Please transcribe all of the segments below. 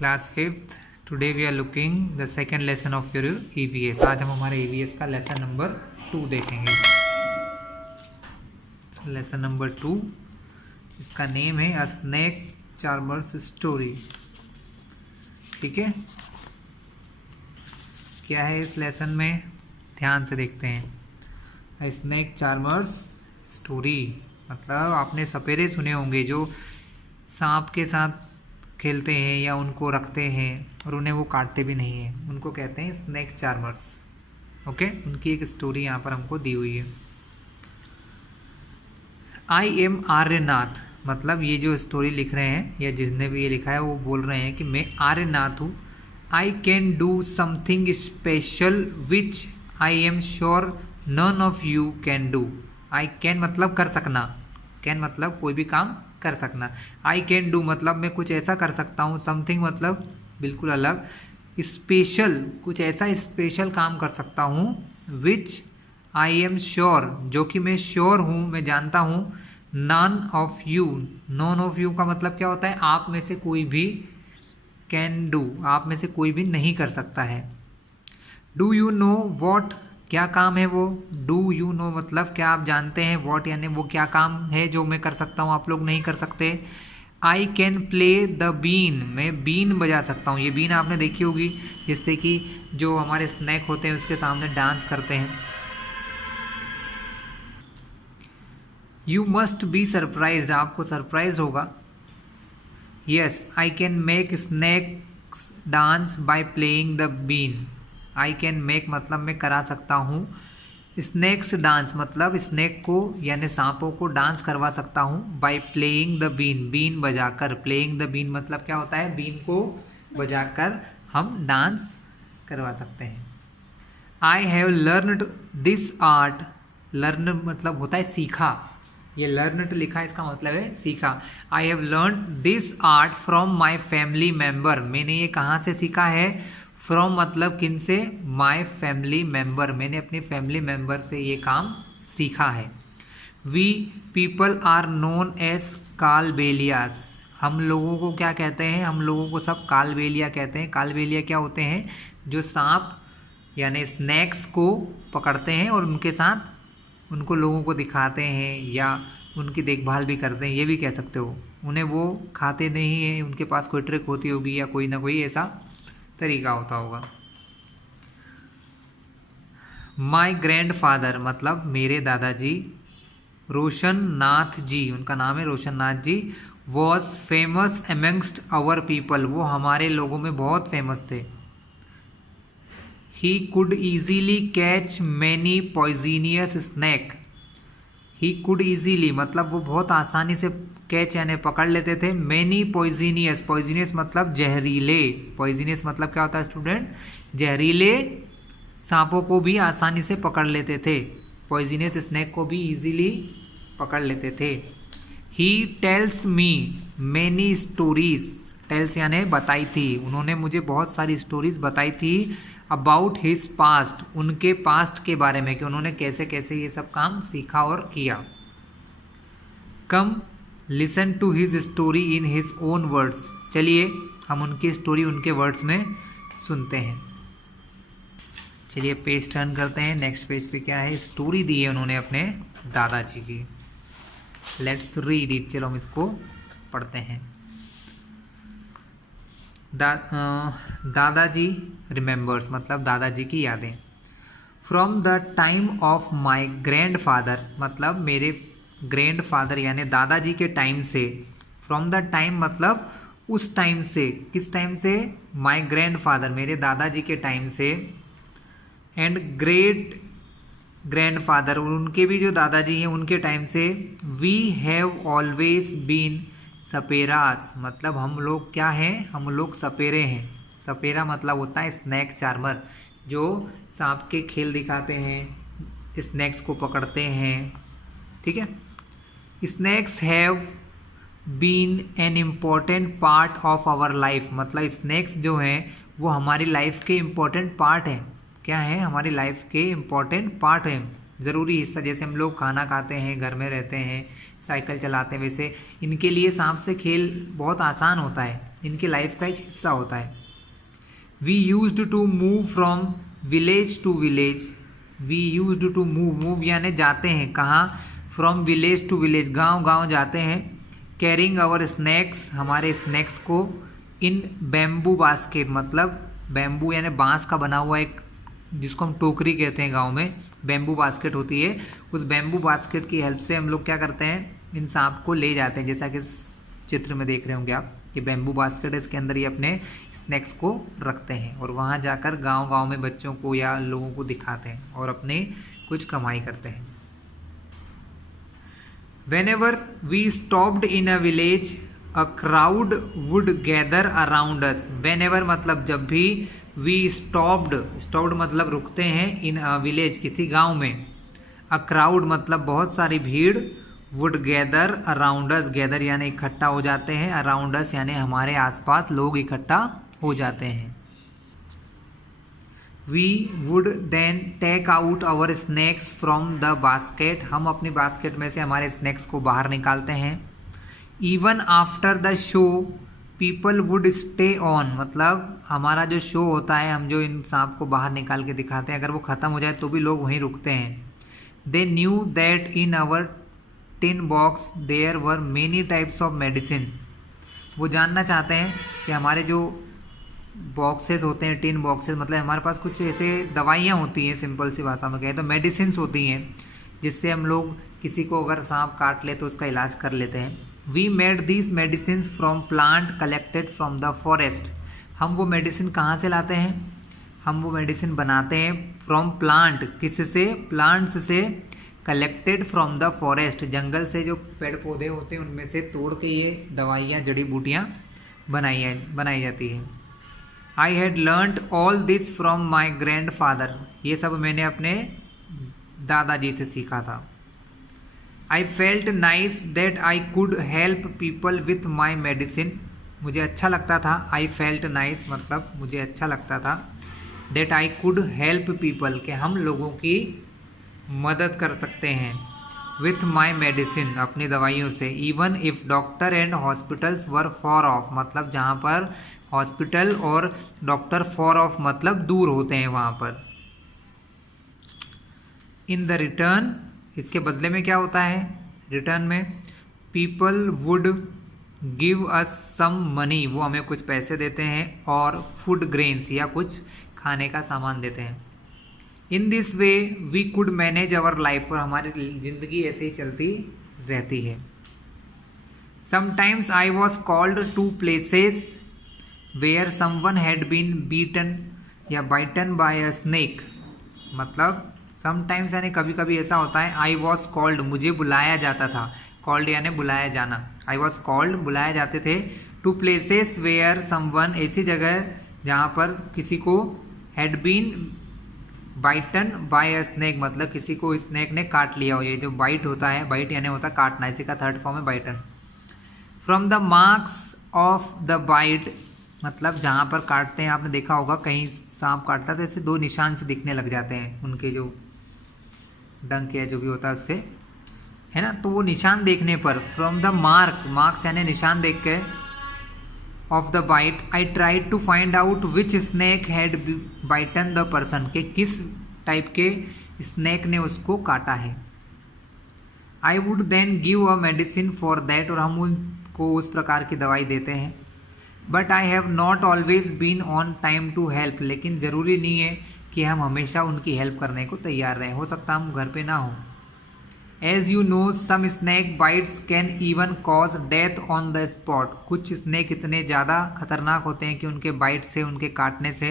Class fifth. Today we are looking the second lesson of your EVS। आज हम हमारे EVS का lesson number 2 देखेंगे। लेसन नंबर 2, इसका नेम है अ स्नेक चार्मर्स स्टोरी। ठीक है, क्या है इस लेसन में, ध्यान से देखते हैं। स्नेक चार्मर्स स्टोरी मतलब आपने सपेरे सुने होंगे जो सांप के साथ खेलते हैं या उनको रखते हैं और उन्हें वो काटते भी नहीं हैं, उनको कहते हैं स्नेक चार्मर्स। ओके, उनकी एक स्टोरी यहाँ पर हमको दी हुई है। आई एम आर्यनाथ मतलब ये जो स्टोरी लिख रहे हैं या जिसने भी ये लिखा है वो बोल रहे हैं कि मैं आर्यनाथ हूँ। I can do something special which I am sure none of you can do. I can मतलब कर सकना, कैन मतलब कोई भी काम कर सकना। आई कैन डू मतलब मैं कुछ ऐसा कर सकता हूँ, समथिंग मतलब बिल्कुल अलग, स्पेशल कुछ ऐसा स्पेशल काम कर सकता हूँ, विच आई एम श्योर जो कि मैं श्योर हूँ, मैं जानता हूँ, none of you, none of you का मतलब क्या होता है, आप में से कोई भी, कैन डू आप में से कोई भी नहीं कर सकता है। डू यू नो वॉट क्या काम है वो, डू यू नो मतलब क्या आप जानते हैं, वॉट यानी वो क्या काम है जो मैं कर सकता हूँ आप लोग नहीं कर सकते। I can play the been मैं बीन बजा सकता हूँ। ये बीन आपने देखी होगी जिससे कि जो हमारे स्नैक होते हैं उसके सामने डांस करते हैं। यू मस्ट बी सरप्राइज आपको सरप्राइज होगा। Yes I can make snakes dance by playing the been. I can make मतलब मैं करा सकता हूँ, स्नैक्स डांस मतलब स्नैक को यानी सांपों को डांस करवा सकता हूँ, बाय प्लेइंग द बीन बीन बजाकर। प्लेइंग द बीन मतलब क्या होता है, बीन को बजाकर हम डांस करवा सकते हैं। I have learned this art, learn मतलब होता है सीखा, ये लर्नड लिखा इसका मतलब है सीखा। I have learn this art from my family member मैंने ये कहाँ से सीखा है, फ्रॉम मतलब किन से, माई फैमिली मेम्बर मैंने अपने फैमिली मेम्बर से ये काम सीखा है। We people are known as Kalbelias हम लोगों को क्या कहते हैं, हम लोगों को सब कालबेलिया कहते हैं। कालबेलिया क्या होते हैं, जो सांप यानी स्नैक्स को पकड़ते हैं और उनके साथ उनको लोगों को दिखाते हैं या उनकी देखभाल भी करते हैं, ये भी कह सकते हो। उन्हें वो खाते नहीं हैं, उनके पास कोई ट्रिक होती होगी या कोई ना कोई ऐसा तरीका होता होगा। माई ग्रैंड फादर मतलब मेरे दादाजी, रोशन नाथ जी उनका नाम है Roshan Nath ji, was famous amongst our people वो हमारे लोगों में बहुत फेमस थे। He could easily catch many poisonous snake, he could easily मतलब वो बहुत आसानी से कैच यानी पकड़ लेते थे, मैनी पॉइजनियस, पॉइजनियस मतलब जहरीले, पॉइजनियस मतलब क्या होता है स्टूडेंट, जहरीले सांपों को भी आसानी से पकड़ लेते थे, पॉइजनियस स्नैक को भी इजीली पकड़ लेते थे। He tells me many stories, tells यानी बताई थी, उन्होंने मुझे बहुत सारी स्टोरीज बताई थी, अबाउट हिज पास्ट उनके पास्ट के बारे में कि उन्होंने कैसे कैसे ये सब काम सीखा और किया। Come listen to his story in his own words चलिए हम उनकी स्टोरी उनके वर्ड्स में सुनते हैं। चलिए पेज टर्न करते हैं, नेक्स्ट पेज पे क्या है, स्टोरी दी है उन्होंने अपने दादाजी की। लेट्स रीड इट, चलो हम इसको पढ़ते हैं। दादाजी रिमेंबर्स मतलब दादाजी की यादें। From the time of my grand father मतलब मेरे ग्रैंड फादर यानी दादाजी के टाइम से, फ्रॉम द टाइम मतलब उस टाइम से, किस टाइम से, माई ग्रैंड फादर मेरे दादाजी के टाइम से, एंड ग्रेट ग्रैंड फादर और उनके भी जो दादाजी हैं उनके टाइम से, वी हैव ऑलवेज बीन सपेरास मतलब हम लोग क्या हैं, हम लोग सपेरे हैं। सपेरा मतलब होता है स्नैक चार्मर, जो सांप के खेल दिखाते हैं, स्नैक्स को पकड़ते हैं। ठीक है, snakes have been an important part of our life मतलब स्नैक्स जो हैं वो हमारी लाइफ के इम्पॉर्टेंट पार्ट हैं। क्या है, हमारी लाइफ के इम्पॉर्टेंट पार्ट हैं, ज़रूरी हिस्सा। जैसे हम लोग खाना खाते हैं, घर में रहते हैं, साइकिल चलाते हैं, वैसे इनके लिए सांप से खेल बहुत आसान होता है। इनकी लाइफ का एक हिस्सा होता है। We used to move from village to village. We used to move यानी जाते हैं कहाँ, फ्रॉम विलेज टू विलेज, गांव गांव जाते हैं। कैरिंग आवर स्नैक्स, हमारे स्नैक्स को, इन बैम्बू बास्केट, मतलब बैम्बू यानी बांस का बना हुआ एक, जिसको हम टोकरी कहते हैं गांव में, बैम्बू बास्केट होती है। उस बैम्बू बास्केट की हेल्प से हम लोग क्या करते हैं, इन सांप को ले जाते हैं। जैसा कि चित्र में देख रहे होंगे आप, ये बैम्बू बास्केट है, इसके अंदर ये अपने स्नैक्स को रखते हैं और वहाँ जाकर गांव-गांव में बच्चों को या लोगों को दिखाते हैं और अपने कुछ कमाई करते हैं। Whenever we stopped in a village, a crowd would gather around us. Whenever मतलब जब भी, we stopped मतलब रुकते हैं, in a village किसी गांव में, a crowd मतलब बहुत सारी भीड़, would gather around us, gather यानी इकट्ठा हो जाते हैं, around us यानी हमारे आसपास लोग इकट्ठा हो जाते हैं। We would then take out our snacks from the basket, हम अपनी बास्केट में से हमारे स्नैक्स को बाहर निकालते हैं। Even after the show people would stay on, मतलब हमारा जो शो होता है, हम जो इन सांप को बाहर निकाल के दिखाते हैं, अगर वो ख़त्म हो जाए तो भी लोग वहीं रुकते हैं। They knew that in our tin box there were many types of medicine, वो जानना चाहते हैं कि हमारे जो बॉक्सेस होते हैं, टिन बॉक्सेस, मतलब हमारे पास कुछ ऐसे दवाइयाँ होती हैं, सिंपल सी भाषा में कहें तो मेडिसिन होती हैं, जिससे हम लोग किसी को अगर सांप काट ले तो उसका इलाज कर लेते हैं। We made these medicine from plant collected from the forest, हम वो मेडिसिन कहाँ से लाते हैं, हम वो मेडिसिन बनाते हैं फ्रॉम प्लांट, किससे, प्लांट्स से, कलेक्टेड फ्रॉम द फॉरेस्ट, जंगल से जो पेड़ पौधे होते हैं उनमें से तोड़ के ये दवाइयाँ, जड़ी बूटियाँ बनाई जाती है। I had learned all this from my grand father, ये सब मैंने अपने दादाजी से सीखा था। I felt nice that I could help people with my medicine, मुझे अच्छा लगता था, आई फेल्ट नाइस मतलब मुझे अच्छा लगता था, that I could help people कि हम लोगों की मदद कर सकते हैं, विथ माई मेडिसिन अपनी दवाइयों से, even if doctor and hospitals were for of, मतलब जहाँ पर हॉस्पिटल और डॉक्टर फॉर ऑफ मतलब दूर होते हैं वहाँ पर। इन द रिटर्न, इसके बदले में क्या होता है, रिटर्न में people would give us some money, वो हमें कुछ पैसे देते हैं, और फूड ग्रेन्स या कुछ खाने का सामान देते हैं। In this way we could manage our life, और हमारी ज़िंदगी ऐसे ही चलती रहती है। Sometimes I was called to places where someone had been beaten या बाइटन बाय अ स्नेक, मतलब समटाइम्स यानी कभी कभी ऐसा होता है। आई वॉज कॉल्ड, मुझे बुलाया जाता था, कॉल्ड यानी बुलाया जाना, आई वॉज कॉल्ड बुलाए जाते थे, टू प्लेसेस वेयर समवन ऐसी जगह जहाँ पर किसी को, had been bitten by a snake मतलब किसी को स्नेक ने काट लिया हो, ये जो बाइट होता है, बाइट यानी होता है काटना, इसी का थर्ड फॉर्म है bitten. From the marks of the bite मतलब जहाँ पर काटते हैं, आपने देखा होगा कहीं सांप काटता है तो ऐसे दो निशान से दिखने लग जाते हैं उनके जो डंक या जो भी होता है उसके, है ना, तो वो निशान देखने पर, फ्रॉम द मार्क्स यानी निशान देख के, of the bite I tried to find out which snake had bitten the person, के किस टाइप के स्नैक ने उसको काटा है। I would then give a medicine for that, और हम उनको उस प्रकार की दवाई देते हैं। But I have not always been on time to help, लेकिन ज़रूरी नहीं है कि हम हमेशा उनकी हेल्प करने को तैयार रहें, हो सकता हम घर पे ना हों। As you know some snake bites can even cause death on the spot, कुछ स्नैक इतने ज़्यादा खतरनाक होते हैं कि उनके बाइट से, उनके काटने से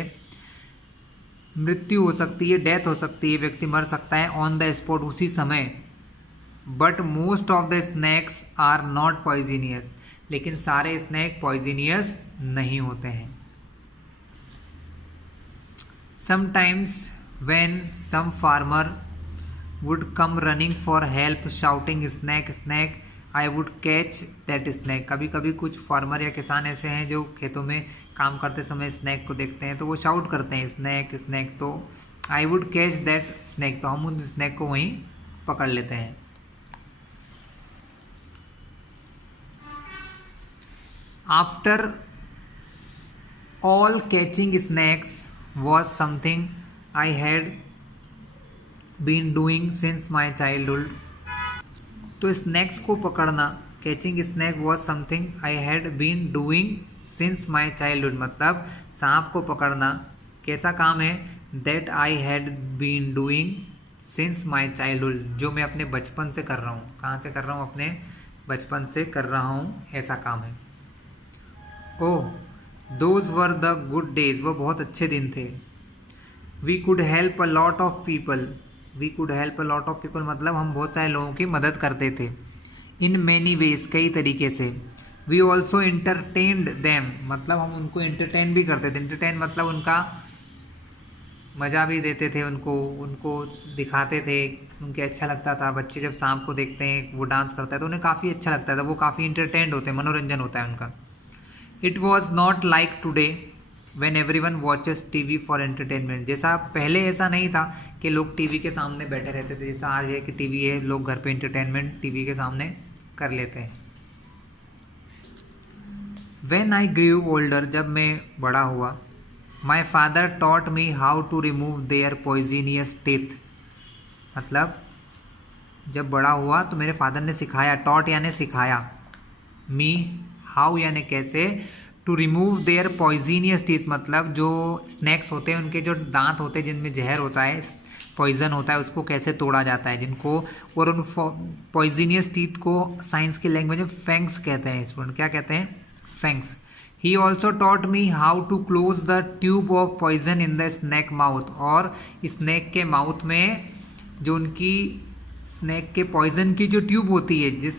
मृत्यु हो सकती है, डेथ हो सकती है, व्यक्ति मर सकता है ऑन द स्पॉट, उसी समय। But most of the snakes are not poisonous, लेकिन सारे स्नैक पॉइजनियस नहीं होते हैं। Sometimes when some farmer would come running for help shouting snake snake, I would catch that snake, कभी कभी कुछ फार्मर या किसान ऐसे हैं जो खेतों में काम करते समय स्नैक को देखते हैं तो वो शाउट करते हैं स्नैक स्नैक, तो I would catch that snake, तो हम उन स्नैक को वहीं पकड़ लेते हैं। After all catching snakes was something I had been doing since my childhood. तो स्नैक्स को पकड़ना, catching snake was something I had been doing since my childhood, मतलब सांप को पकड़ना कैसा काम है, that I had been doing since my childhood, जो मैं अपने बचपन से कर रहा हूँ। कहाँ से कर रहा हूँ? अपने बचपन से कर रहा हूँ, ऐसा काम है। Oh those were the good days, वो बहुत अच्छे दिन थे। We could help a lot of people, we could help a lot of people मतलब हम बहुत सारे लोगों की मदद करते थे। इन मैनी वेज, कई तरीके से। वी ऑल्सो इंटरटेन्ड दैम, मतलब हम उनको इंटरटेन भी करते थे। इंटरटेन मतलब उनका मज़ा भी देते थे, उनको दिखाते थे, उनके अच्छा लगता था। बच्चे जब सांप को देखते हैं वो डांस करता है तो उन्हें काफ़ी अच्छा लगता था, वो काफ़ी इंटरटेन्ड होते हैं, मनोरंजन होता है उनका। It was not like today when every one watches T V for entertainment, जैसा पहले ऐसा नहीं था कि लोग टीवी के सामने बैठे रहते थे, जैसा आज है कि टीवी है, लोग घर पे एंटरटेनमेंट टीवी के सामने कर लेते हैं। वेन आई ग्रू ओल्डर, जब मैं बड़ा हुआ, my father taught me how to remove their poisonous teeth, मतलब जब बड़ा हुआ तो मेरे फादर ने सिखाया, टॉट यानी सिखाया, मी हाउ यानी कैसे, to remove their poisonous teeth मतलब जो स्नैक्स होते हैं उनके जो दांत होते हैं जिनमें जहर होता है, पॉइजन होता है, उसको कैसे तोड़ा जाता है जिनको, और उन पॉइजनियस टीथ को साइंस की लैंग्वेज में फैंग्स कहते हैं। स्टूडेंट क्या कहते हैं? Fangs. He also taught me how to close the tube of poison in the snake mouth, और स्नैक के माउथ में जो उनकी स्नैक के पॉइजन की जो ट्यूब होती है,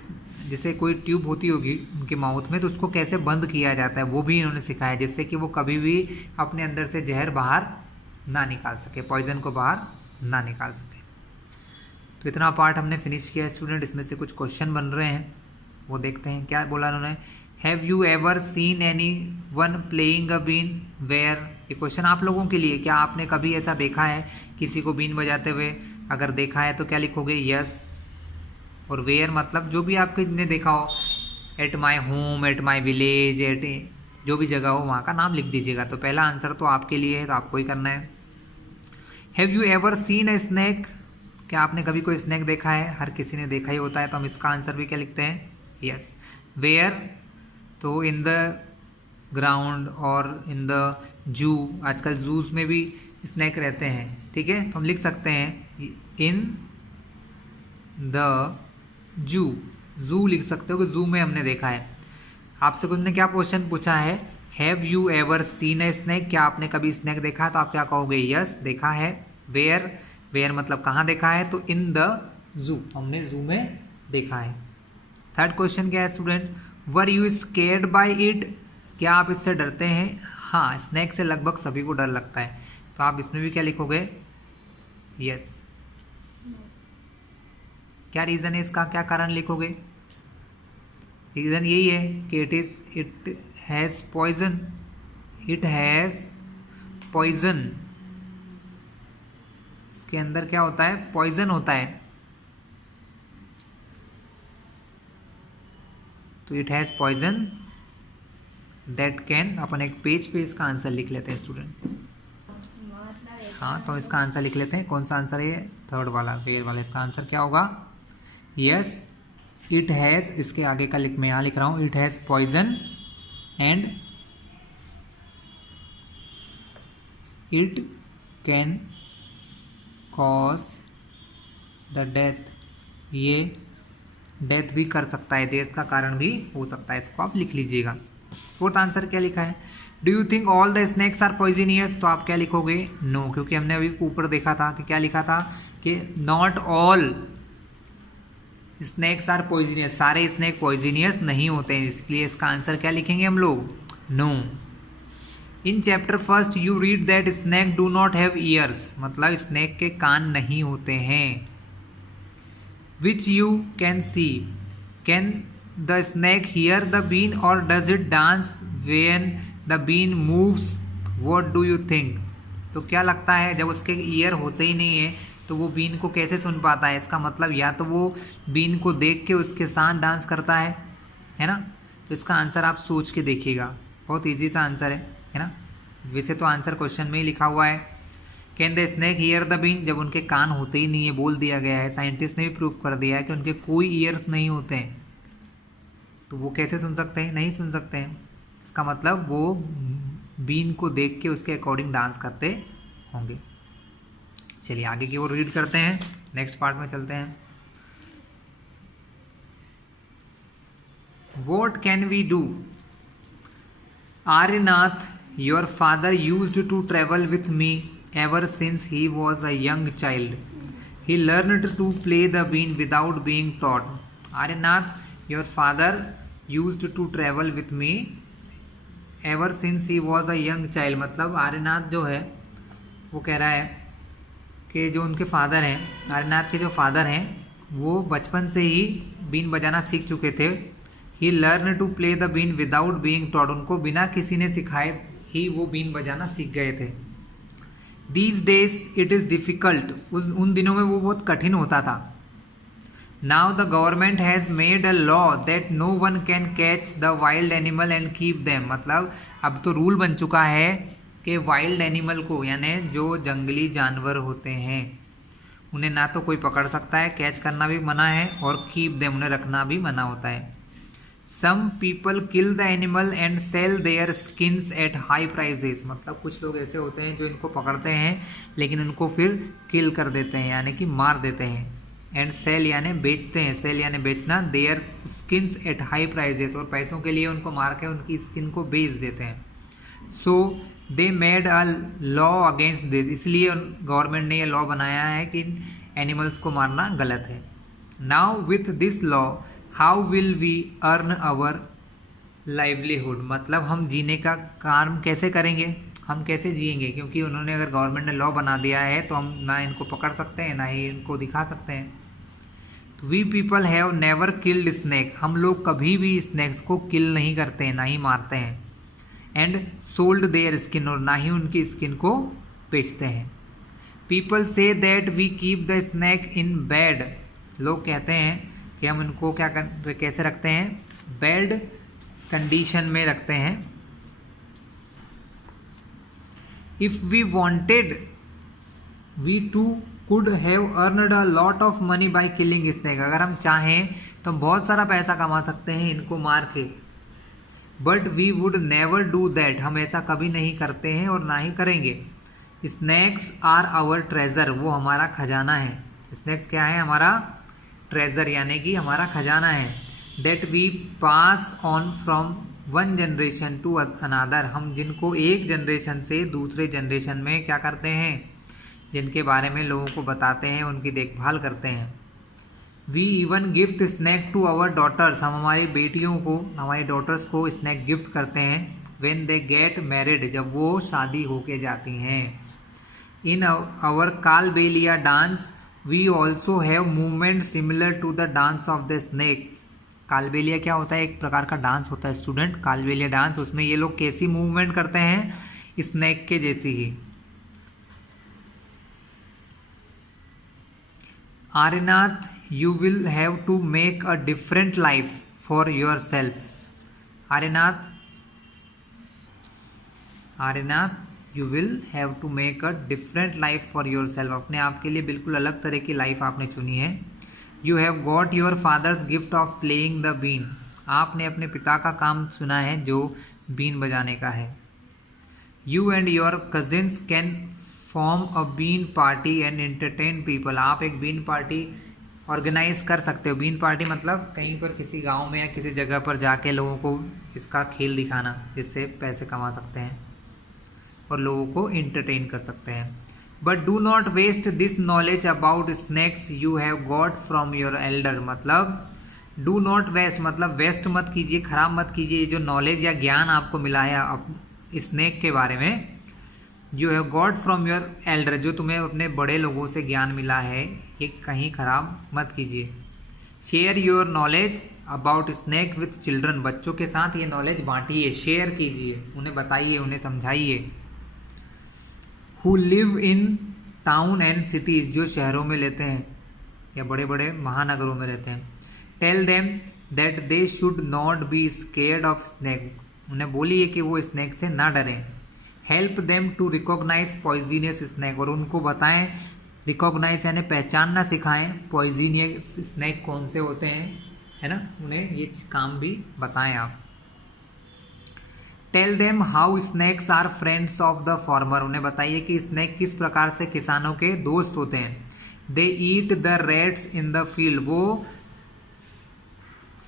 जैसे कोई ट्यूब होती होगी उनके माउथ में, तो उसको कैसे बंद किया जाता है वो भी इन्होंने सिखाया, जिससे कि वो कभी भी अपने अंदर से जहर बाहर ना निकाल सके, पॉइजन को बाहर ना निकाल सके। तो इतना पार्ट हमने फिनिश किया स्टूडेंट। इसमें से कुछ क्वेश्चन बन रहे हैं, वो देखते हैं। क्या बोला उन्होंने? Have you ever seen anyone playing a been where, ये क्वेश्चन आप लोगों के लिए। क्या आपने कभी ऐसा देखा है किसी को बीन बजाते हुए? अगर देखा है तो क्या लिखोगे? यस। और वेयर मतलब जो भी आपके ने देखा हो, at my home, at my village, at जो भी जगह हो वहाँ का नाम लिख दीजिएगा। तो पहला आंसर तो आपके लिए है, तो आपको ही करना है। Have you ever seen a snake, क्या आपने कभी कोई स्नैक देखा है? हर किसी ने देखा ही होता है, तो हम इसका आंसर भी क्या लिखते हैं? यस। वेयर, तो इन द ग्राउंड और इन द जू, आजकल जूस में भी स्नैक रहते हैं, ठीक है, तो हम लिख सकते हैं इन द जू, जू लिख सकते हो कि जू में हमने देखा है। आपसे कुछ ने क्या क्वेश्चन पूछा है? Have you ever seen a snake, क्या आपने कभी स्नैक देखा है? तो आप क्या कहोगे? यस, देखा है। वेयर, वेयर मतलब कहाँ देखा है? तो इन द जू, हमने जू में देखा है। थर्ड क्वेश्चन क्या है student? Were you scared by it, क्या आप इससे डरते हैं? हाँ, स्नैक से लगभग सभी को डर लगता है, तो आप इसमें भी क्या लिखोगे? यस। क्या रीज़न है इसका, क्या कारण लिखोगे? रीज़न यही है कि it has poison, it has poison, इसके अंदर क्या होता है? पॉइजन होता है, तो it has poison that can, अपन एक पेज पे इसका आंसर लिख लेते हैं स्टूडेंट। हाँ, तो इसका आंसर लिख लेते हैं। कौन सा आंसर है? थर्ड वाला, वेयर वाला। इसका आंसर क्या होगा? यस, इट हैज़, इसके आगे का मैं यहाँ लिख रहा हूँ, it has poison and it can cause the death, ये डेथ भी कर सकता है, डेथ का कारण भी हो सकता है, इसको आप लिख लीजिएगा। फोर्थ आंसर क्या लिखा है? Do you think all the snakes are poisonous, तो आप क्या लिखोगे? नो, क्योंकि हमने अभी ऊपर देखा था कि क्या लिखा था कि not all snakes are poisonous, सारे स्नैक पॉइजनियस नहीं होते हैं, इसलिए इसका आंसर क्या लिखेंगे हम लोग? No. In chapter first you read that snake do not have ears, मतलब स्नैक के कान नहीं होते हैं। Which you can see, can the snake hear the been और does it dance when the been moves, what do you think, तो क्या लगता है जब उसके ईयर होते ही नहीं है तो वो बीन को कैसे सुन पाता है? इसका मतलब या तो वो बीन को देख के उसके साथ डांस करता है ना? तो इसका आंसर आप सोच के देखिएगा, बहुत इजी सा आंसर है ना? वैसे तो आंसर क्वेश्चन में ही लिखा हुआ है। Can the snake hear the been, जब उनके कान होते ही नहीं है, बोल दिया गया है, साइंटिस्ट ने भी प्रूव कर दिया है कि उनके कोई ईयर्स नहीं होते हैं, तो वो कैसे सुन सकते हैं? नहीं सुन सकते हैं। इसका मतलब वो बीन को देख के उसके अकॉर्डिंग डांस करते होंगे। चलिए आगे की ओर रीड करते हैं, नेक्स्ट पार्ट में चलते हैं। What can we do? Aryanath, your father used to travel with me ever since he was a young child. He learned to play the bean without being taught. Arinath, your father used to travel with me ever since he was a young child. मतलब आर्यनाथ जो है वो कह रहा है कि जो उनके फादर हैं, आर्यनाथ के जो फादर हैं वो बचपन से ही बीन बजाना सीख चुके थे। He learned to play the bean without being taught. उनको बिना किसी ने सिखाए ही वो बीन बजाना सीख गए थे। These days it is difficult. उन दिनों में वो बहुत कठिन होता था। Now the government has made a law that no one can catch the wild animal and keep them. मतलब अब तो रूल बन चुका है कि वाइल्ड एनिमल को, यानी जो जंगली जानवर होते हैं, उन्हें ना तो कोई पकड़ सकता है, कैच करना भी मना है, और कीप देम, उन्हें रखना भी मना होता है। Some people kill the animal and sell their skins at high prices. मतलब कुछ लोग ऐसे होते हैं जो इनको पकड़ते हैं लेकिन उनको फिर किल कर देते हैं, यानी कि मार देते हैं। एंड सेल यानी बेचते हैं, सेल यानी बेचना, their skins at high prices, और पैसों के लिए उनको मार के उनकी स्किन को बेच देते हैं। So they made a law against this, इसलिए गवर्नमेंट ने यह लॉ बनाया है कि एनिमल्स को मारना गलत है। Now with this law how will we earn our livelihood, मतलब हम जीने का काम कैसे करेंगे, हम कैसे जिएंगे, क्योंकि उन्होंने, अगर गवर्नमेंट ने लॉ बना दिया है तो हम ना इनको पकड़ सकते हैं ना ही इनको दिखा सकते हैं। तो we people have never killed snake, हम लोग कभी भी स्नैक्स को किल नहीं करते हैं, ना ही मारते हैं। एंड सोल्ड देयर स्किन, और ना ही उनकी स्किन को बेचते हैं। पीपल से that we keep the snake in bad, लोग कहते हैं कि हम इनको कैसे रखते हैं, बेड कंडीशन में रखते हैं। If we wanted we too could have earned a lot of money by killing snake, अगर हम चाहें तो बहुत सारा पैसा कमा सकते हैं इनको मार के। But we would never do that, हम ऐसा कभी नहीं करते हैं और ना ही करेंगे। स्नैक्स आर आवर ट्रेजर, वो हमारा खजाना है। स्नैक्स क्या है? हमारा ट्रेजर, यानी कि हमारा खजाना है। That we pass on from one generation to another, हम जिनको एक जनरेशन से दूसरे जनरेशन में क्या करते हैं, जिनके बारे में लोगों को बताते हैं, उनकी देखभाल करते हैं। We even gift snake to our daughters, हम हमारी बेटियों को, हमारी डॉटर्स को स्नैक गिफ्ट करते हैं। व्हेन दे गेट मैरिड, जब वो शादी होके जाती हैं। In our Kalbelia dance we also have movement similar to the dance of the snake. Kalbelia क्या होता है? एक प्रकार का डांस होता है स्टूडेंट, कालबेलिया डांस। उसमें ये लोग कैसी मूवमेंट करते हैं? स्नेक के जैसी ही। Aryanath, you will have to make a different life for yourself. Aryanath, you will have to make a different life for yourself, अपने आप के लिए बिल्कुल अलग तरह की लाइफ आपने चुनी है। You have got your father's gift of playing the been, आपने अपने पिता का काम चुना है जो बीन बजाने का है। You and your cousins can form a been party and entertain people, आप एक बीन पार्टी ऑर्गेनाइज कर सकते हो। बीन पार्टी मतलब कहीं पर किसी गांव में या किसी जगह पर जाके लोगों को इसका खेल दिखाना, जिससे पैसे कमा सकते हैं और लोगों को एंटरटेन कर सकते हैं। But do not waste this knowledge about snakes you have got from your elder, मतलब डू नॉट वेस्ट मतलब वेस्ट मत कीजिए, खराब मत कीजिए। जो नॉलेज या ज्ञान आपको मिला है स्नैक के बारे में, you have got from your Elder, जो तुम्हें अपने बड़े लोगों से ज्ञान मिला है, ये कहीं खराब मत कीजिए। Share your knowledge about snake with children, बच्चों के साथ ये नॉलेज बांटिए, शेयर कीजिए, उन्हें बताइए, उन्हें समझाइए। Who live in town and cities, जो शहरों में रहते हैं या बड़े बड़े महानगरों में रहते हैं। Tell them that they should not be scared of snake, उन्हें बोलिए कि वो स्नैक से ना डरें। Help them to recognise poisonous snake, और उनको बताएं, रिकॉग्नाइज यानी पहचानना सिखाएं पॉइजनियस स्नैक कौन से होते हैं, है ना, उन्हें ये काम भी बताएं आप। Tell them how snakes are friends of the farmer, उन्हें बताइए कि स्नैक किस प्रकार से किसानों के दोस्त होते हैं। They eat the rats in the field, वो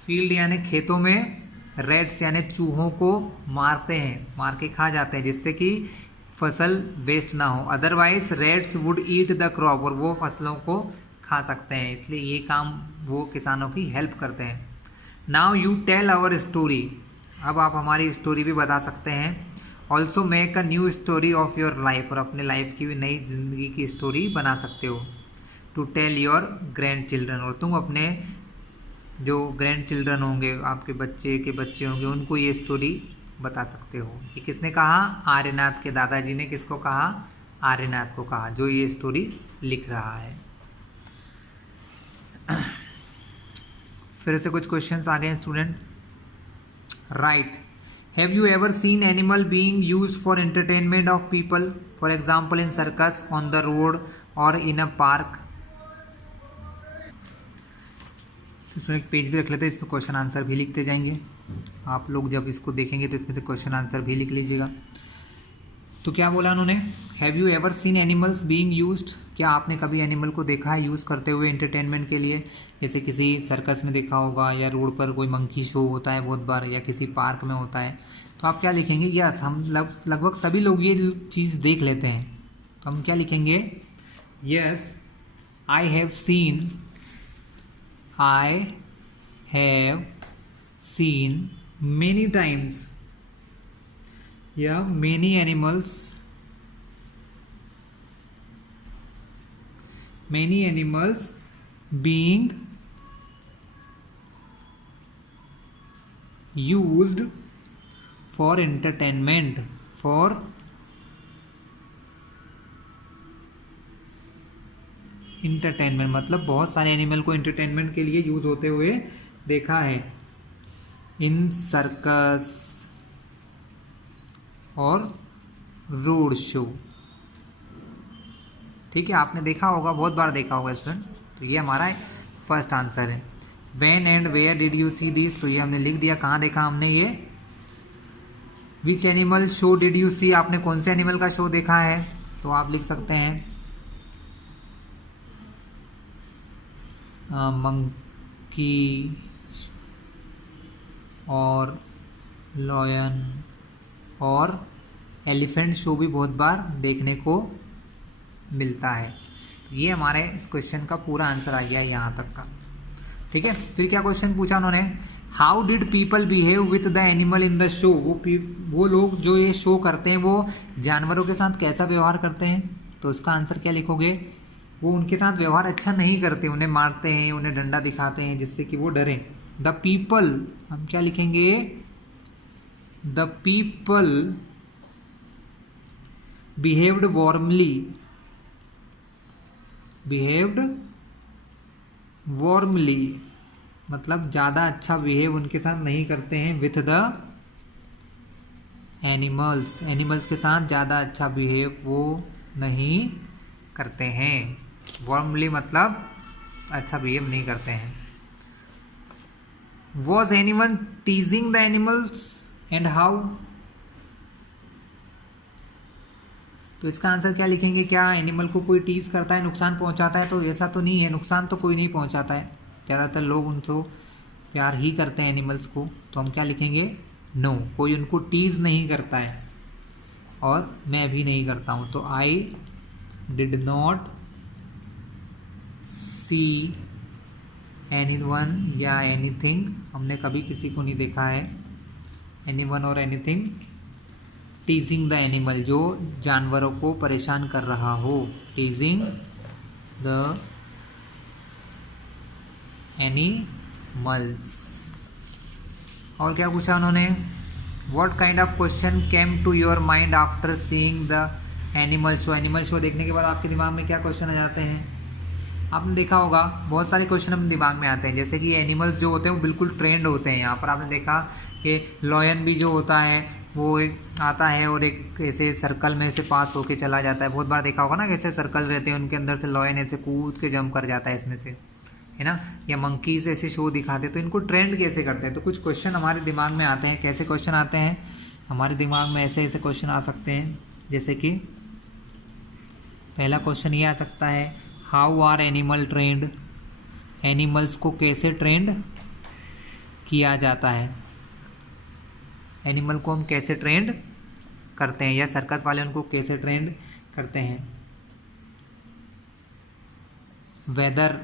फील्ड यानी खेतों में रेट्स यानी चूहों को मारते हैं, मार के खा जाते हैं जिससे कि फसल वेस्ट ना हो। Otherwise rates would eat the crop, और वो फसलों को खा सकते हैं, इसलिए ये काम वो किसानों की हेल्प करते हैं। Now you tell our story, अब आप हमारी स्टोरी भी बता सकते हैं। Also make a new story of your life, और अपने लाइफ की भी नई जिंदगी की स्टोरी बना सकते हो। To tell your grandchildren, और तुम अपने जो ग्रैंड चिल्ड्रन होंगे, आपके बच्चे के बच्चे होंगे, उनको ये स्टोरी बता सकते हो। ये किसने कहा? आर्यनाथ के दादाजी ने किसको कहा? आर्यनाथ को कहा, जो ये स्टोरी लिख रहा है। फिर से कुछ क्वेश्चंस आ गए हैं student. Right, have you ever scene animal being used for entertainment of people, for example in circus, on the road और इन अ पार्क? तो इसमें एक पेज भी रख लेते हैं, इसमें क्वेश्चन आंसर भी लिखते जाएंगे। आप लोग जब इसको देखेंगे तो इसमें से क्वेश्चन आंसर भी लिख लीजिएगा। तो क्या बोला उन्होंने? Have you ever scene animals being used, क्या आपने कभी एनिमल को देखा है यूज़ करते हुए एंटरटेनमेंट के लिए? जैसे किसी सर्कस में देखा होगा, या रोड पर कोई मंकी शो होता है बहुत बार, या किसी पार्क में होता है। तो आप क्या लिखेंगे? यस, हम लगभग सभी लोग ये चीज़ देख लेते हैं, तो हम क्या लिखेंगे? Yes, I have seen many times, yeah, many animals being used for entertainment, मतलब बहुत सारे एनिमल को एंटरटेनमेंट के लिए यूज होते हुए देखा है। इन सर्कस और रोड शो, ठीक है, आपने देखा होगा, बहुत बार देखा होगा स्टूडेंट। तो ये हमारा फर्स्ट आंसर है। When and where did you see this, तो ये हमने लिख दिया, कहाँ देखा हमने ये। Which animal show did you see, आपने कौन से एनिमल का शो देखा है? तो आप लिख सकते हैं मंकी और लॉयन और एलिफेंट शो भी बहुत बार देखने को मिलता है। ये हमारे इस क्वेश्चन का पूरा आंसर आ गया यहाँ तक का, ठीक है। फिर क्या क्वेश्चन पूछा उन्होंने? How did people behave with the animal in the show, वो लोग जो ये शो करते हैं वो जानवरों के साथ कैसा व्यवहार करते हैं? तो इसका आंसर क्या लिखोगे? वो उनके साथ व्यवहार अच्छा नहीं करते, उन्हें मारते हैं, उन्हें डंडा दिखाते हैं जिससे कि वो डरें। द पीपल, हम क्या लिखेंगे? द पीपल बिहेव्ड वॉर्मली, मतलब ज़्यादा अच्छा बिहेव उनके साथ नहीं करते हैं। विथ द एनिमल्स के साथ ज़्यादा अच्छा बिहेव वो नहीं करते हैं। वॉर्मली मतलब अच्छा बिहेव नहीं करते हैं। Was anyone टीजिंग the animals and how, तो इसका आंसर क्या लिखेंगे? क्या एनिमल को कोई टीज करता है, नुकसान पहुंचाता है? तो ऐसा तो नहीं है, नुकसान तो कोई नहीं पहुंचाता है, ज़्यादातर लोग उनको प्यार ही करते हैं एनिमल्स को। तो हम क्या लिखेंगे? नो, कोई उनको टीज नहीं करता है, और मैं भी नहीं करता हूँ। तो I did not see anyone या एनीथिंग, हमने कभी किसी को नहीं देखा है, एनीवन और एनीथिंग टीजिंग द एनिमल, जो जानवरों को परेशान कर रहा हो। Teasing the animals. और क्या पूछा उन्होंने? What kind of question came to your mind after seeing the animal show, animal show देखने के बाद आपके दिमाग में क्या क्वेश्चन आ जाते हैं? आपने देखा होगा बहुत सारे क्वेश्चन हम दिमाग में आते हैं, जैसे कि एनिमल्स जो होते हैं वो बिल्कुल ट्रेंड होते हैं। यहाँ पर आपने देखा कि लॉयन भी जो होता है वो एक आता है और एक ऐसे सर्कल में से पास होके चला जाता है। बहुत बार देखा होगा ना, कैसे सर्कल रहते हैं उनके अंदर से लॉयन ऐसे कूद के जंप कर जाता है इसमें से, है ना। या मंकीज ऐसे शो दिखाते हैं, तो इनको ट्रेंड कैसे करते हैं। तो कुछ क्वेश्चन हमारे दिमाग में आते हैं। कैसे क्वेश्चन आते हैं हमारे दिमाग में? ऐसे ऐसे क्वेश्चन आ सकते हैं, जैसे कि पहला क्वेश्चन ये आ सकता है, how are animal trained. Animals को कैसे ट्रेंड किया जाता है, एनिमल को हम कैसे ट्रेंड करते हैं, या सर्कस वाले उनको कैसे ट्रेंड करते हैं। वेदर,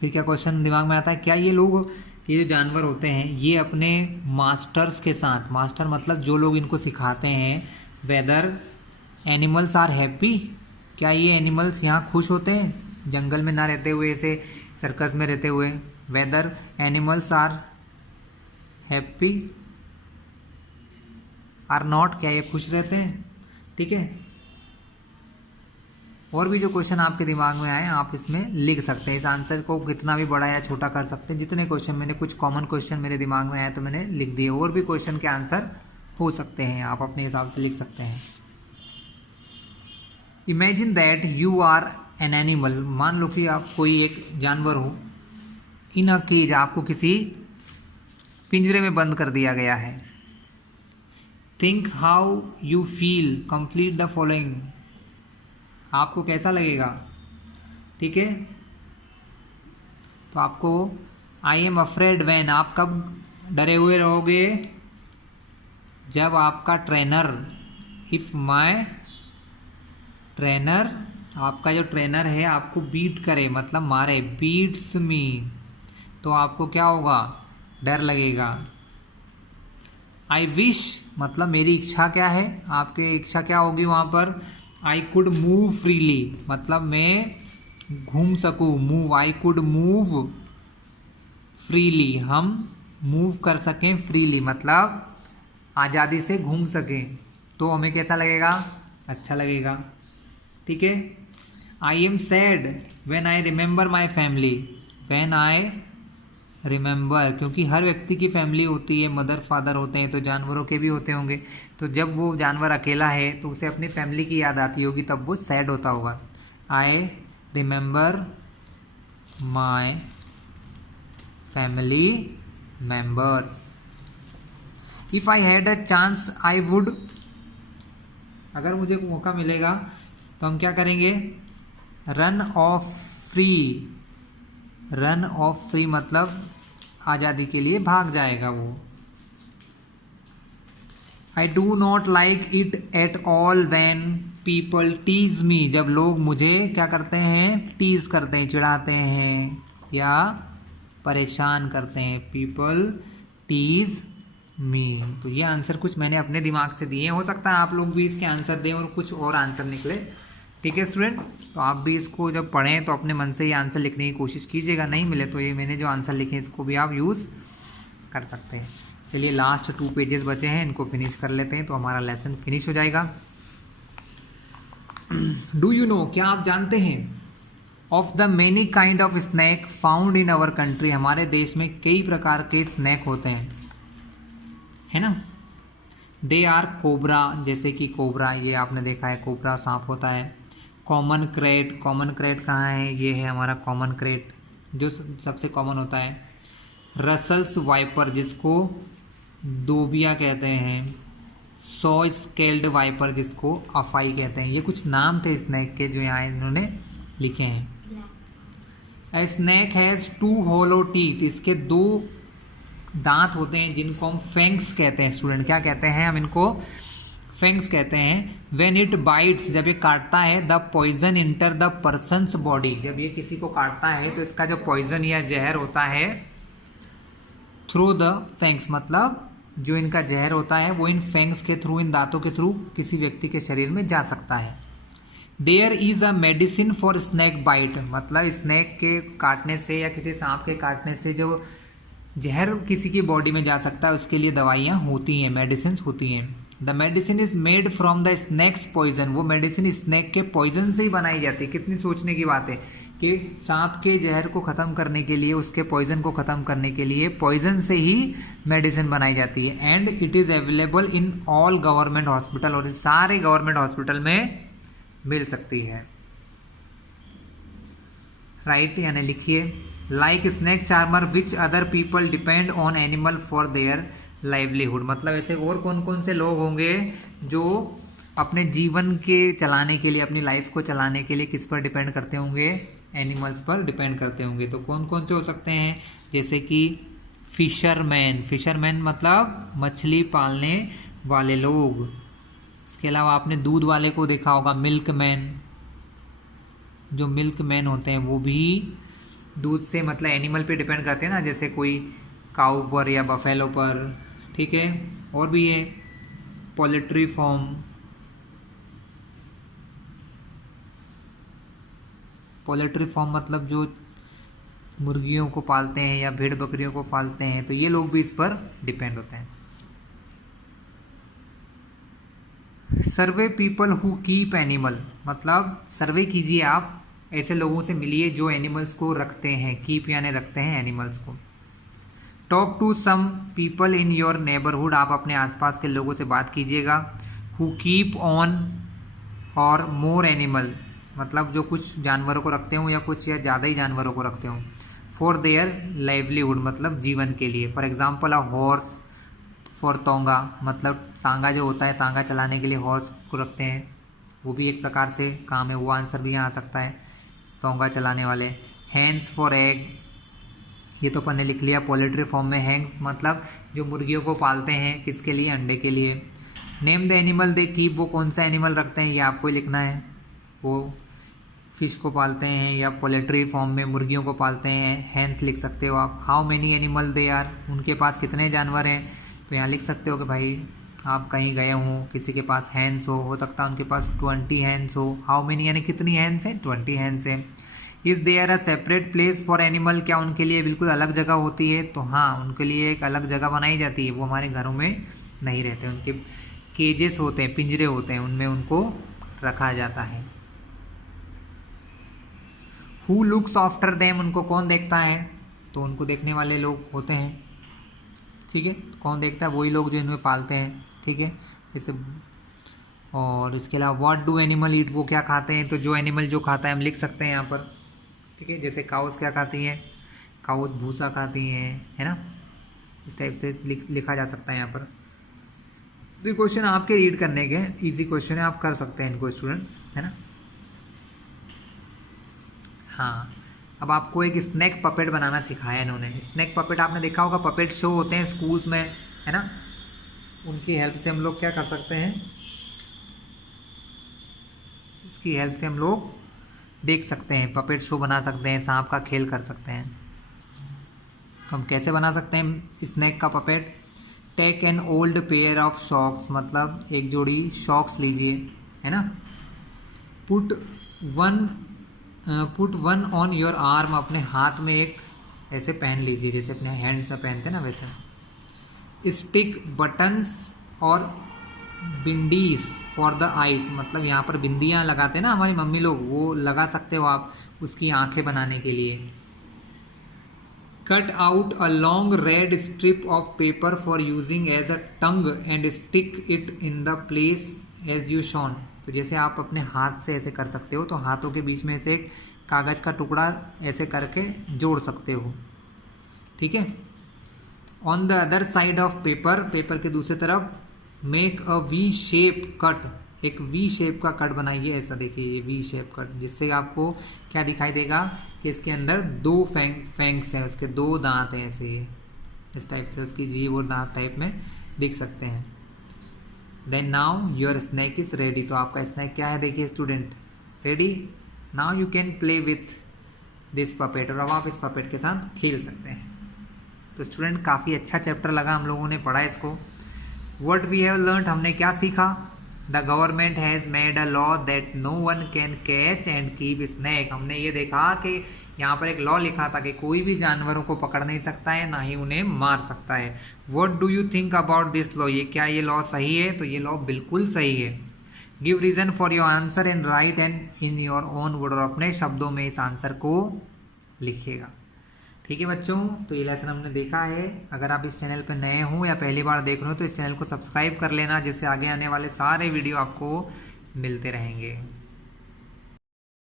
फिर क्या क्वेश्चन दिमाग में आता है, क्या ये लोग, ये जो जानवर होते हैं ये अपने मास्टर्स के साथ, मास्टर मतलब जो लोग इनको सिखाते हैं, वेदर एनिमल्स आर हैप्पी, क्या ये एनिमल्स यहाँ खुश होते हैं जंगल में ना रहते हुए, ऐसे सर्कस में रहते हुए। Whether animals are happy or not, क्या ये खुश रहते हैं। ठीक है, और भी जो क्वेश्चन आपके दिमाग में आए आप इसमें लिख सकते हैं। इस आंसर को कितना भी बड़ा या छोटा कर सकते हैं, जितने क्वेश्चन, मैंने कुछ कॉमन क्वेश्चन मेरे दिमाग में आए तो मैंने लिख दिए। और भी क्वेश्चन के आंसर हो सकते हैं, आप अपने हिसाब से लिख सकते हैं। Imagine that you are an animal, मान लो कि आप कोई एक जानवर हो। इन अ केज, आपको किसी पिंजरे में बंद कर दिया गया है। Think how you feel, complete the following, आपको कैसा लगेगा। ठीक है, तो आपको आई एम अफ्रेड व्हेन, आप कब डरे हुए रहोगे, जब आपका ट्रेनर, इफ माय ट्रेनर, आपका जो ट्रेनर है आपको बीट करे, मतलब मारे, बीट्स मी, तो आपको क्या होगा, डर लगेगा। आई विश, मतलब मेरी इच्छा क्या है, आपकी इच्छा क्या होगी वहाँ पर। आई कुड मूव फ्रीली, मतलब मैं घूम सकूँ, move, I could move freely, हम मूव कर सकें फ्रीली, मतलब आज़ादी से घूम सकें, तो हमें कैसा लगेगा, अच्छा लगेगा। ठीक है, I am sad when I remember my family, when I remember, क्योंकि हर व्यक्ति की फैमिली होती है, मदर फादर होते हैं, तो जानवरों के भी होते होंगे। तो जब वो जानवर अकेला है तो उसे अपनी फैमिली की याद आती होगी, तब वो सैड होता होगा। I remember my family members, if I had a chance I would, अगर मुझे मौका मिलेगा तो हम क्या करेंगे, run off free, run off free मतलब आज़ादी के लिए भाग जाएगा वो। I do not like it at all when people tease me, जब लोग मुझे क्या करते हैं, टीज करते हैं, चिढ़ाते हैं या परेशान करते हैं। पीपल टीज मी, तो ये आंसर कुछ मैंने अपने दिमाग से दिए, हो सकता है आप लोग भी इसके आंसर दें और कुछ और आंसर निकले। ठीक है स्टूडेंट, तो आप भी इसको जब पढ़ें तो अपने मन से ये आंसर लिखने की कोशिश कीजिएगा, नहीं मिले तो ये मैंने जो आंसर लिखे इसको भी आप यूज़ कर सकते हैं। चलिए लास्ट 2 पेजेस बचे हैं, इनको फिनिश कर लेते हैं तो हमारा लेसन फिनिश हो जाएगा। डू यू नो, क्या आप जानते हैं, of the many kind of snake found in our country, हमारे देश में कई प्रकार के स्नैक होते हैं, है ना। दे आर कोबरा, जैसे कि कोबरा, ये आपने देखा है कोबरा सांप होता है। कॉमन क्रेट, कॉमन क्रेट कहाँ है, ये है हमारा कॉमन क्रेट जो सबसे कॉमन होता है। रसल्स वाइपर, जिसको दोबिया कहते हैं। सॉ स्केल्ड वाइपर, जिसको अफाई कहते हैं। ये कुछ नाम थे स्नैक के जो यहाँ इन्होंने लिखे हैं। स्नैक हैज़ 2 होलो टीथ, इसके 2 दांत होते हैं जिनको हम फैंग्स कहते हैं। स्टूडेंट क्या कहते हैं हम इनको, फैंग्स कहते हैं। व्हेन इट बाइट्स, जब ये काटता है, the poison enter the person's body, जब ये किसी को काटता है तो इसका जो पॉइजन या जहर होता है थ्रू द फैंग्स, मतलब जो इनका जहर होता है वो इन फैंग्स के थ्रू, इन दांतों के थ्रू किसी व्यक्ति के शरीर में जा सकता है। There is a medicine for snake bite, मतलब स्नैक के काटने से या किसी सांप के काटने से जो जहर किसी की बॉडी में जा सकता है उसके लिए दवाइयाँ होती हैं, मेडिसिन होती हैं। The medicine is made from the snake's poison, वो मेडिसिन स्नैक के पॉइजन से ही बनाई जाती है। कितनी सोचने की बात है कि सांप के जहर को ख़त्म करने के लिए, उसके पॉइजन को ख़त्म करने के लिए पॉइजन से ही मेडिसिन बनाई जाती है। And it is available in all government hospital, और सारे गवर्नमेंट हॉस्पिटल में मिल सकती है। राइट, यानी लिखिए like snake charmer which other people depend on animal for their livelihood, मतलब ऐसे और कौन कौन से लोग होंगे जो अपने जीवन के चलाने के लिए, अपनी लाइफ को चलाने के लिए किस पर डिपेंड करते होंगे, एनिमल्स पर डिपेंड करते होंगे। तो कौन कौन से हो सकते हैं, जैसे कि फिशरमैन, फिशरमैन मतलब मछली पालने वाले लोग। इसके अलावा आपने दूध वाले को देखा होगा, मिल्कमैन, जो मिल्कमैन होते हैं वो भी दूध से मतलब एनिमल पे डिपेंड करते हैं ना, जैसे कोई काऊ पर या बफेलो पर, ठीक है। और भी है पोल्ट्री फार्म, पोल्ट्री फार्म मतलब जो मुर्गियों को पालते हैं या भेड़ बकरियों को पालते हैं, तो ये लोग भी इस पर डिपेंड होते हैं। सर्वे पीपल हु कीप एनिमल, मतलब सर्वे कीजिए, आप ऐसे लोगों से मिलिए जो एनिमल्स को रखते हैं, कीप यानी रखते हैं एनिमल्स को। Talk to some people in your neighbourhood, आप अपने आसपास के लोगों से बात कीजिएगा। हु कीप ऑन और मोर एनिमल, मतलब जो कुछ जानवरों को रखते हों या कुछ या ज़्यादा ही जानवरों को रखते हों। फॉर देयर लाइवलीहुड मतलब जीवन के लिए। For example a horse for tonga, मतलब तांगा जो होता है, तांगा चलाने के लिए हॉर्स को रखते हैं, वो भी एक प्रकार से काम है, वो आंसर भी यहाँ आ सकता है, तोंगा चलाने वाले। हैंस फॉर एग, ये तो अपन ने लिख लिया पोल्ट्री फॉर्म में। हैंग्स मतलब जो मुर्गियों को पालते हैं, किसके लिए, अंडे के लिए। Name the animal they keep, वो कौन सा एनिमल रखते हैं ये आपको लिखना है, वो फिश को पालते हैं या पोल्ट्री फॉर्म में मुर्गियों को पालते हैं, हैंस लिख सकते हो आप। How many animal they are, उनके पास कितने जानवर हैं, तो यहाँ लिख सकते हो कि भाई आप कहीं गए हो, किसी के पास हैंस हो सकता है उनके पास 20 हैंस हो। हाउ मेनी यानी कितनी हैंस है, 20 हैंस है। Is there a separate place for animal, क्या उनके लिए बिल्कुल अलग जगह होती है, तो हाँ उनके लिए एक अलग जगह बनाई जाती है, वो हमारे घरों में नहीं रहते, उनके केजेस होते हैं, पिंजरे होते हैं, उनमें उनको रखा जाता है। हु लुक्स आफ्टर देम, उनको कौन देखता है, तो उनको देखने वाले लोग होते हैं, ठीक है। कौन देखता है, वही लोग जो इनमें पालते हैं, ठीक है। जैसे और इसके अलावा व्हाट डू एनिमल ईट, वो क्या खाते हैं, तो जो एनिमल जो खाता है हम लिख सकते हैं यहाँ पर, ठीक है। जैसे काउस क्या खाती हैं, काउस भूसा खाती हैं, है ना, इस टाइप से लिखा जा सकता है यहाँ पर। तो क्वेश्चन आपके रीड करने के, इजी क्वेश्चन है, आप कर सकते हैं इनको स्टूडेंट, है ना। हाँ, अब आपको एक स्नैक पपेट बनाना सिखाया इन्होंने। स्नैक पपेट आपने देखा होगा, पपेट शो होते हैं स्कूल्स में, है ना, उनकी हेल्प से हम लोग क्या कर सकते हैं, इसकी हेल्प से हम लोग देख सकते हैं, पपेट शो बना सकते हैं, सांप का खेल कर सकते हैं। तो हम कैसे बना सकते हैं स्नैक का puppet. Take an old pair of socks, मतलब एक जोड़ी शॉक्स लीजिए, है ना। Put one on your arm, अपने हाथ में एक ऐसे पहन लीजिए जैसे अपने हैंड्स में पहनते हैं ना वैसे। स्टिक बटन्स और बिंडीज फॉर द आइज, मतलब यहाँ पर बिंदियाँ लगाते हैं ना हमारी मम्मी लोग, वो लगा सकते हो आप उसकी आंखें बनाने के लिए। Cut out a long red strip of paper for using as a tongue and stick it in the place as you shown, तो जैसे आप अपने हाथ से ऐसे कर सकते हो, तो हाथों के बीच में से एक कागज़ का टुकड़ा ऐसे करके जोड़ सकते हो, ठीक है। On the other side of paper, paper के दूसरी तरफ make a V shape cut, एक वी शेप का कट बनाइए, ऐसा देखिए ये वी शेप कट, जिससे आपको क्या दिखाई देगा कि इसके अंदर दो फैंक्स हैं, उसके दो दांत हैं, ऐसे इस टाइप से उसकी जीभ और दांत टाइप में दिख सकते हैं। Then now your snake is ready, तो आपका स्नैक क्या है देखिए student, ready. Now you can play with this puppet, और अब आप इस पपेट के साथ खेल सकते हैं। तो स्टूडेंट काफ़ी अच्छा चैप्टर लगा, हम लोगों ने पढ़ा इसको। व्हाट वी हैव लर्नड, हमने क्या सीखा। The government has made a law that no one can catch and keep snake, हमने ये देखा कि यहाँ पर एक लॉ लिखा था कि कोई भी जानवरों को पकड़ नहीं सकता है, ना ही उन्हें मार सकता है। What do you think about this law? ये क्या ये लॉ सही है? तो ये लॉ बिल्कुल सही है। Give reason for your answer and write and in your own word, और अपने शब्दों में इस आंसर को लिखिएगा। ठीक है बच्चों, तो ये लेसन हमने देखा है। अगर आप इस चैनल पर नए हो या पहली बार देख रहे हो तो इस चैनल को सब्सक्राइब कर लेना, जिससे आगे आने वाले सारे वीडियो आपको मिलते रहेंगे।